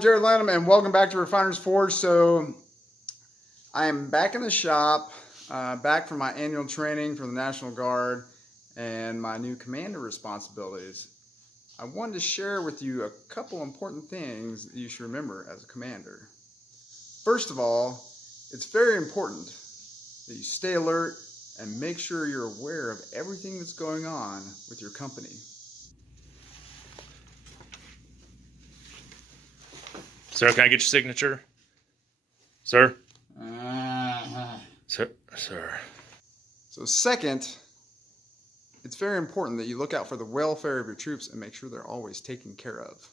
I'm Jared Lanham, and welcome back to Refiner's Forge. So I am back in the shop, back from my annual training for the National Guard and my new commander responsibilities. I wanted to share with you a couple important things that you should remember as a commander. First of all, it's very important that you stay alert and make sure you're aware of everything that's going on with your company. Sir, can I get your signature? Sir? Sir? So second, it's very important that you look out for the welfare of your troops and make sure they're always taken care of.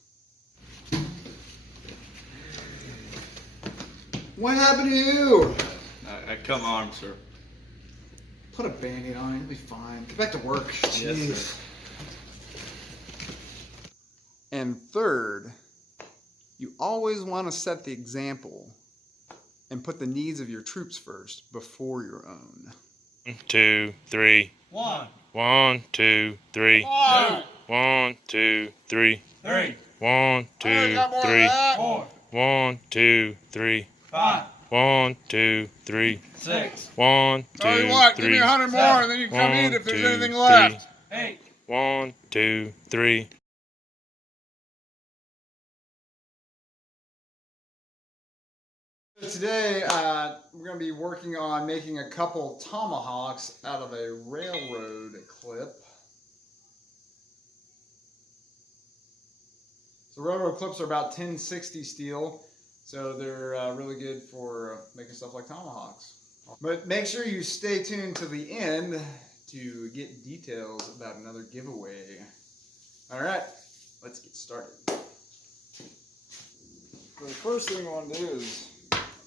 What happened to you? I come armed, sir. Put a Band-Aid on it, you'll be fine. Get back to work. Yes, Jeez. sir. And third, you always want to set the example and put the needs of your troops first before your own. 2, 3. 1. 1, 2, 3. 2. 1, 2, 3. 3. 1, 2, 3. 4. 1, 2, 3. 5. 1, 2, 3. 6. 1, 2, 3. Tell you what, give me 100 more and then you come eat if there's anything left. 8. 1, 2, 3. Today, we're going to be working on making a couple tomahawks out of a railroad clip. So railroad clips are about 1060 steel, so they're really good for making stuff like tomahawks. But make sure you stay tuned to the end to get details about another giveaway. All right, let's get started. So the first thing I want to do is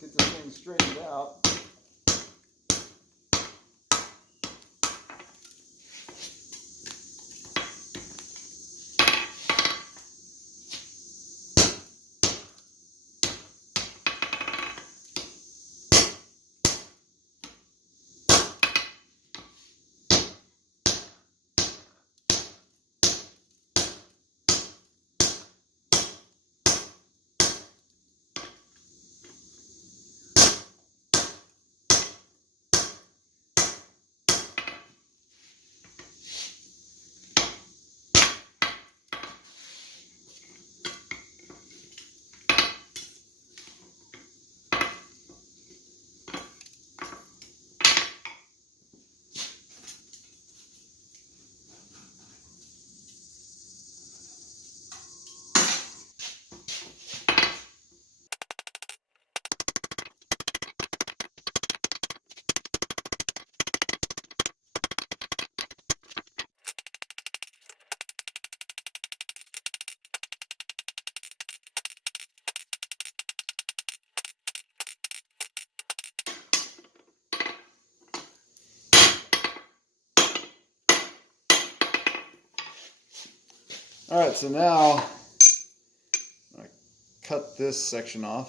get this thing straightened out. All right, so now I'm going to cut this section off.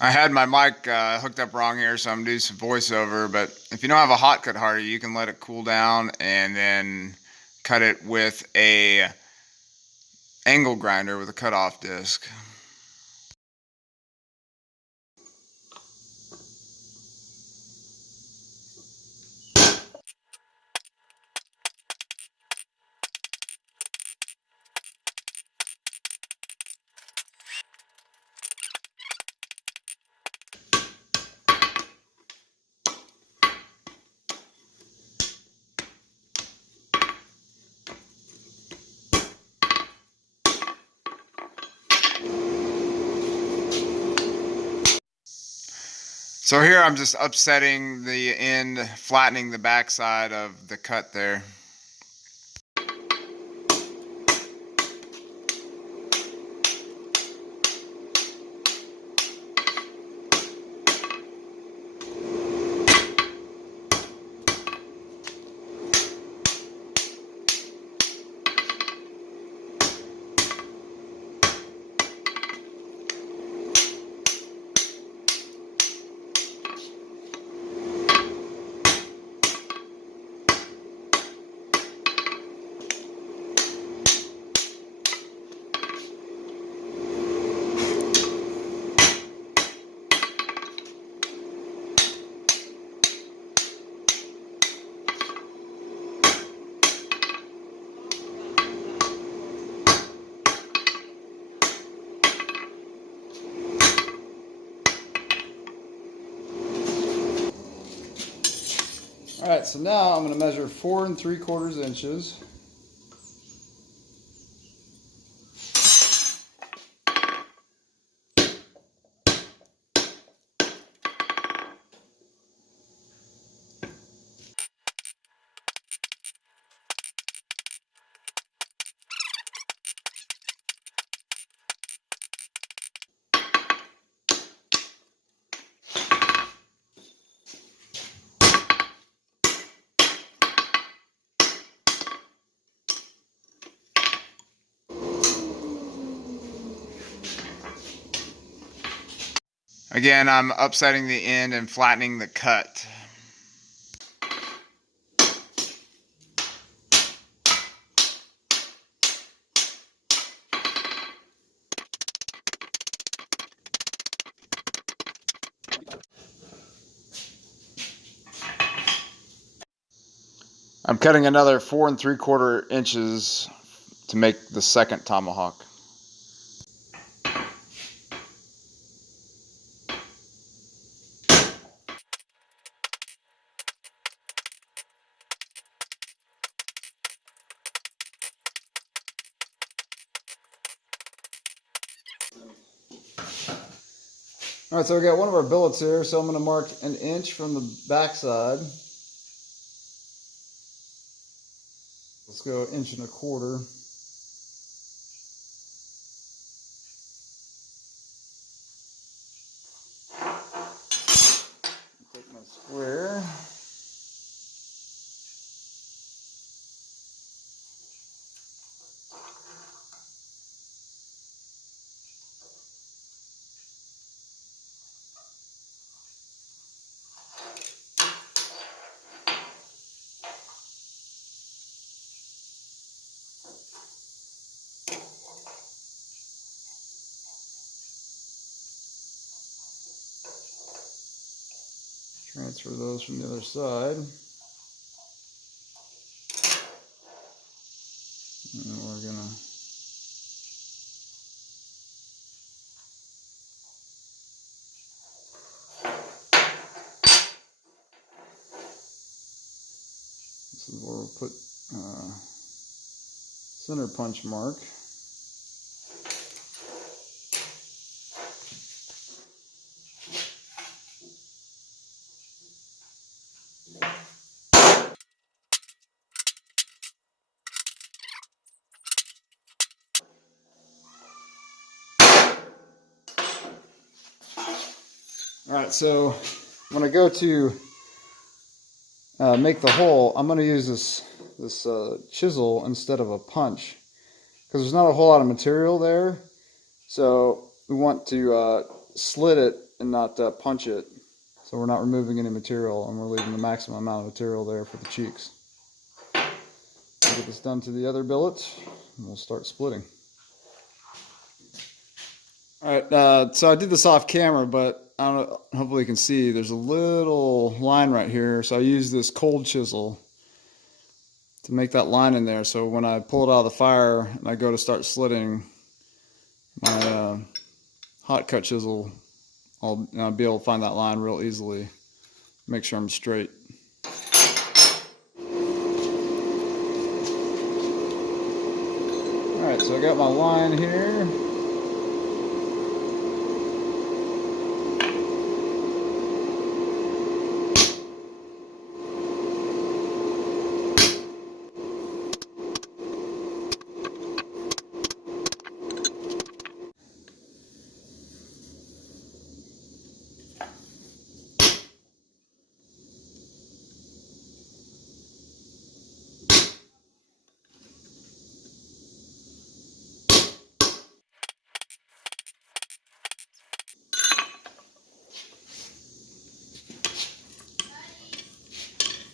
I had my mic hooked up wrong here, so I'm going to do some voiceover, but if you don't have a hot cut hardy, you can let it cool down and then cut it with a angle grinder with a cutoff disc. So here I'm just upsetting the end, flattening the backside of the cut there. All right, so now I'm going to measure 4 3/4 inches. Again, I'm upsetting the end and flattening the cut. I'm cutting another 4 3/4 inches to make the second tomahawk. All right, so we got one of our billets here, so I'm going to mark 1 inch from the back side. Let's go 1 1/4 inches. Take my square. Transfer those from the other side. And we're gonna this is where we'll put center punch mark. All right, so when I go to make the hole, I'm going to use this chisel instead of a punch because there's not a whole lot of material there. So we want to slit it and not punch it. So we're not removing any material and we're leaving the maximum amount of material there for the cheeks. I'll get this done to the other billet and we'll start splitting. All right, so I did this off camera, but I don't know, hopefully you can see there's a little line right here. So I use this cold chisel to make that line in there. So when I pull it out of the fire and I go to start slitting, my hot cut chisel, I'll be able to find that line real easily. Make sure I'm straight. All right, so I got my line here.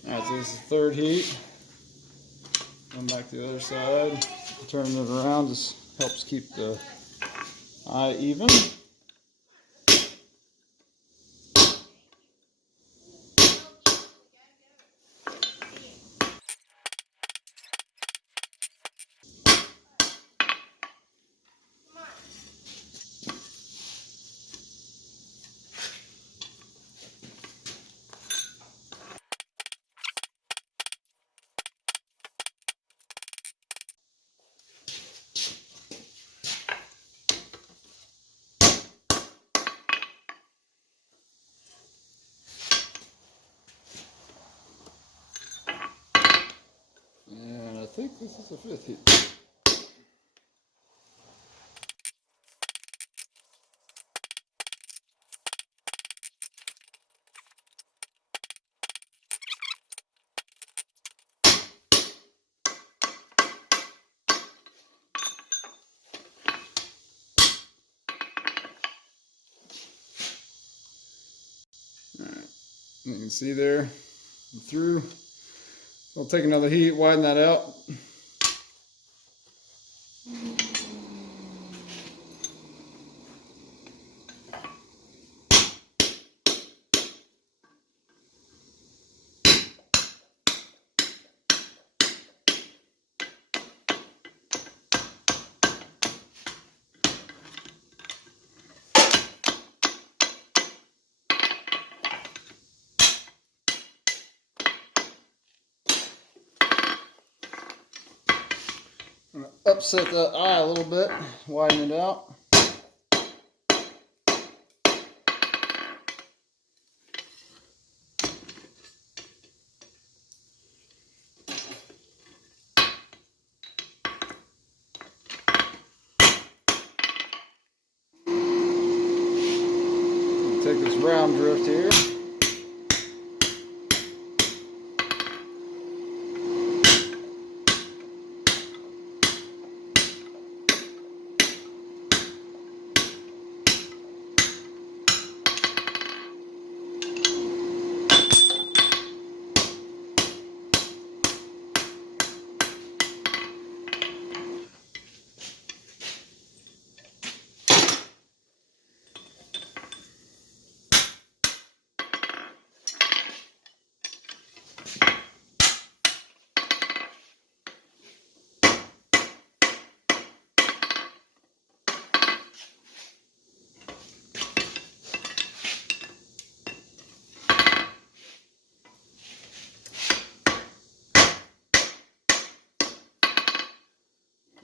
Alright, so this is the third heat. Come back to the other side. Turning it around just helps keep the eye even. This is the 5th heat. Alright, you can see there, through. We'll take another heat, widen that out. I'm going to upset that eye a little bit, widen it out. Take this round drift here.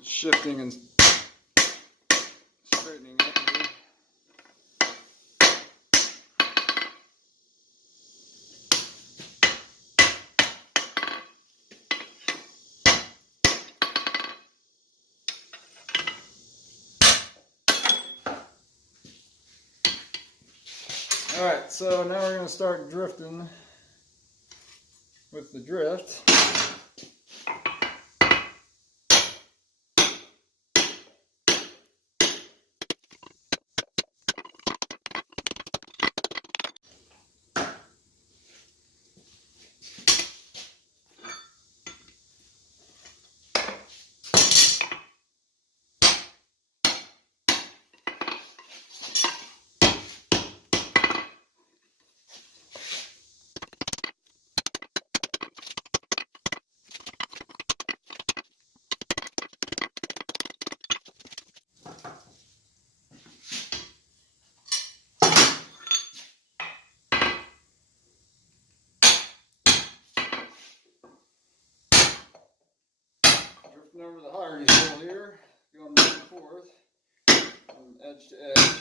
Shifting and straightening up here. Alright, so now we're going to start drifting with the drift. Drifting over the Hardy hole here, going back and forth from edge to edge.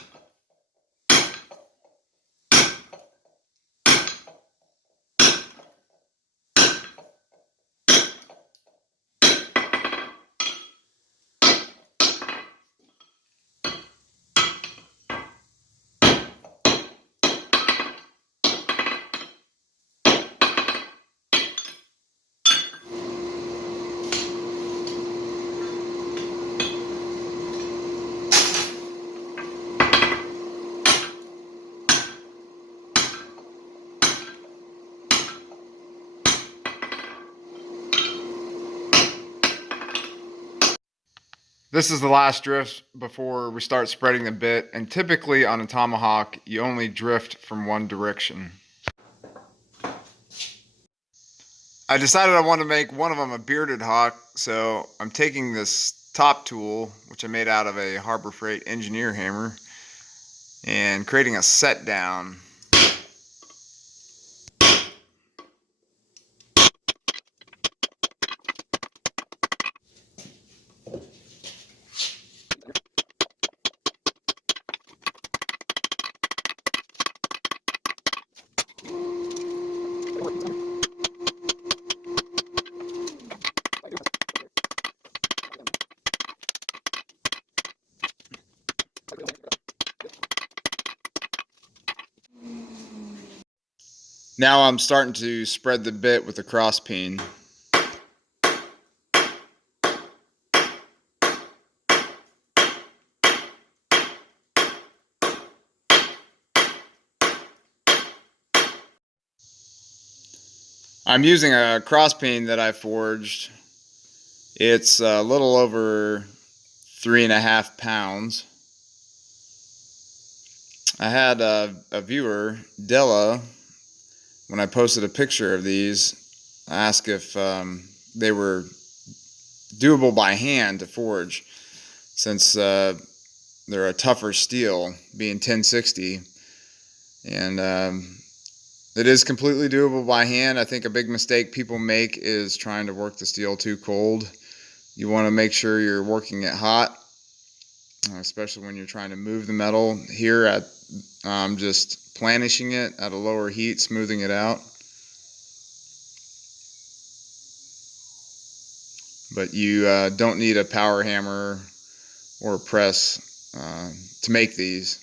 This is the last drift before we start spreading the bit, and typically on a Tomahawk you only drift from one direction. I decided I wanted to make one of them a bearded hawk, so I'm taking this top tool, which I made out of a Harbor Freight engineer hammer, and creating a set down. Now I'm starting to spread the bit with the cross peen. I'm using a cross peen that I forged. It's a little over 3.5 pounds. I had a viewer, Della, when I posted a picture of these, ask if they were doable by hand to forge, since they're a tougher steel, being 1060, and it is completely doable by hand. I think a big mistake people make is trying to work the steel too cold. You want to make sure you're working it hot, especially when you're trying to move the metal. Here I'm just planishing it at a lower heat, smoothing it out. But you don't need a power hammer or a press to make these.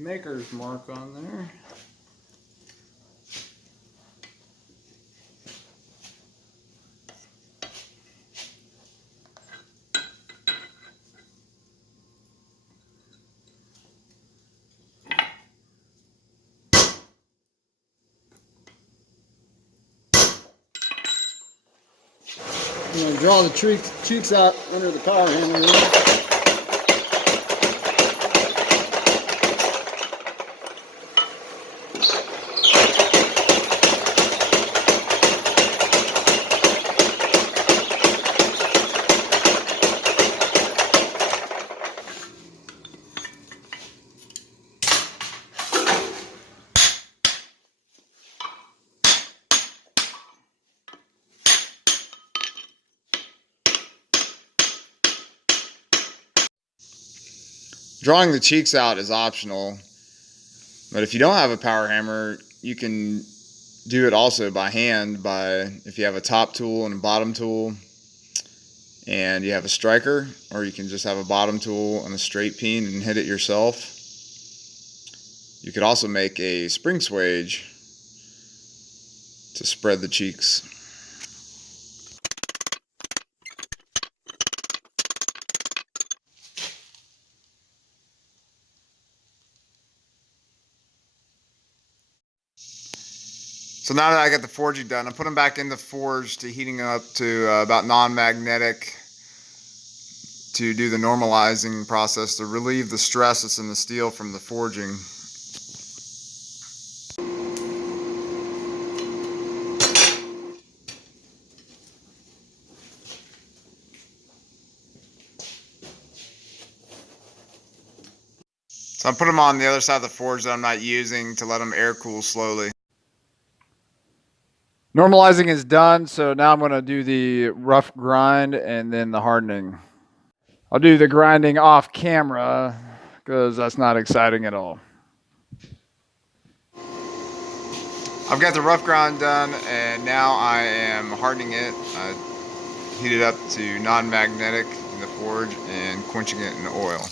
Maker's mark on there. I'm going to draw the cheeks out under the power hammer here. Drawing the cheeks out is optional, but if you don't have a power hammer, you can do it also by hand, if you have a top tool and a bottom tool and you have a striker, or you can just have a bottom tool and a straight peen and hit it yourself. You could also make a spring swage to spread the cheeks. So now that I got the forging done, I'm putting back in the forge to heating up to about non-magnetic to do the normalizing process to relieve the stress that's in the steel from the forging. So I'm putting them on the other side of the forge that I'm not using to let them air cool slowly. Normalizing is done, so now I'm going to do the rough grind and then the hardening. I'll do the grinding off camera because that's not exciting at all. I've got the rough grind done and now I am hardening it. I heat it up to non-magnetic in the forge and quenching it in oil.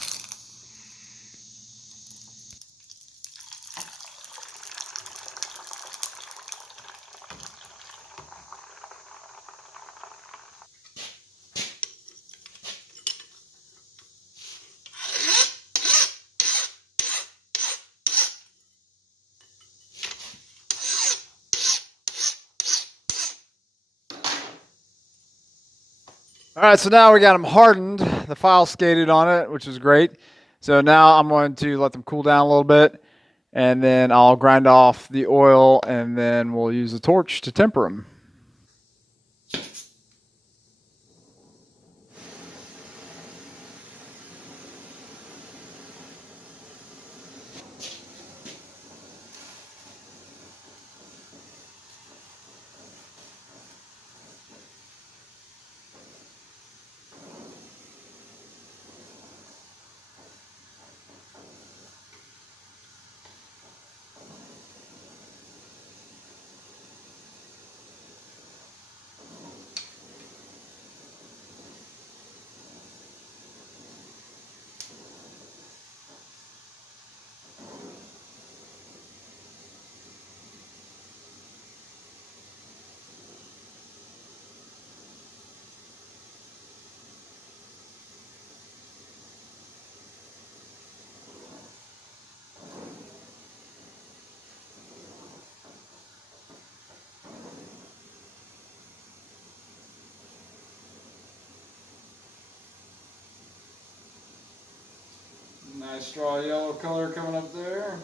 All right, so now we got them hardened. The file skated on it, which is great. So now I'm going to let them cool down a little bit, and then I'll grind off the oil, and then we'll use the torch to temper them. Nice straw yellow color coming up there.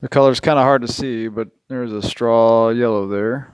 The color's kind of hard to see, but there's a straw yellow there.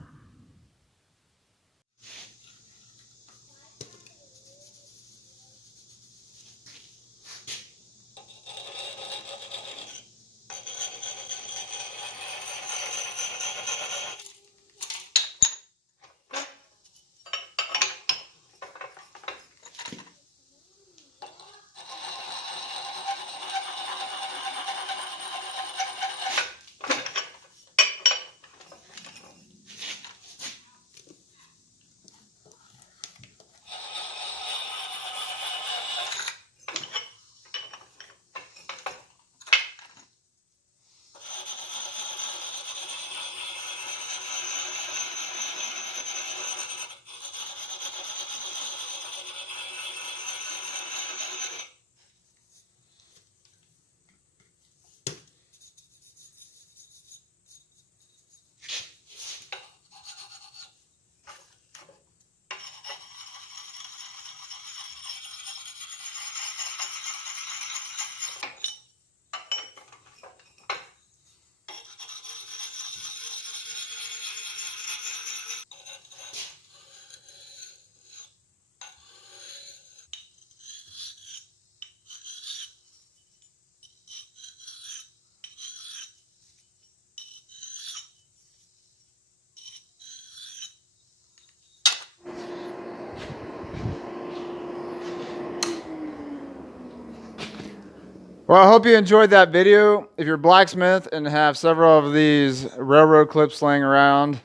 Well, I hope you enjoyed that video. If you're a blacksmith and have several of these railroad clips laying around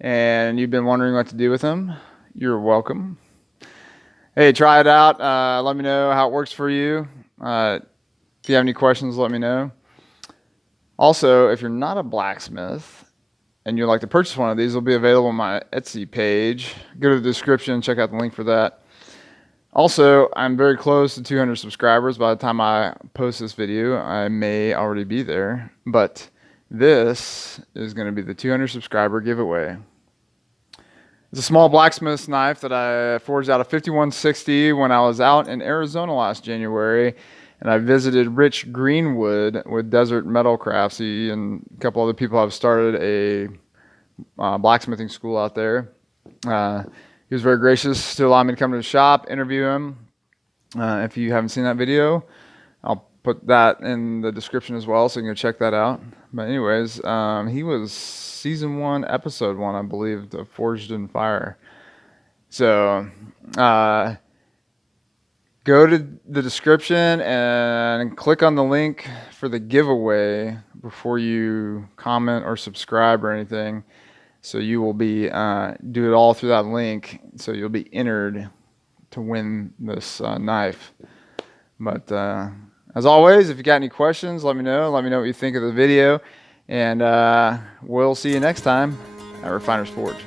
and you've been wondering what to do with them, you're welcome. Hey, try it out. Let me know how it works for you. If you have any questions, let me know. Also, if you're not a blacksmith and you'd like to purchase one of these, they'll be available on my Etsy page. Go to the description, check out the link for that. Also, I'm very close to 200 subscribers. By the time I post this video, I may already be there. But this is going to be the 200 subscriber giveaway. It's a small blacksmith's knife that I forged out of 5160 when I was out in Arizona last January. And I visited Rich Greenwood with Desert Metal Crafts. He and a couple other people have started a blacksmithing school out there. He was very gracious to allow me to come to the shop, interview him. If you haven't seen that video, I'll put that in the description as well, so you can go check that out. But anyways, he was season 1, episode 1, I believe, of Forged in Fire. So go to the description and click on the link for the giveaway before you comment or subscribe or anything. So you will be, do it all through that link, so you'll be entered to win this knife. But as always, if you got any questions, let me know. Let me know what you think of the video. And we'll see you next time at Refiner's Forge.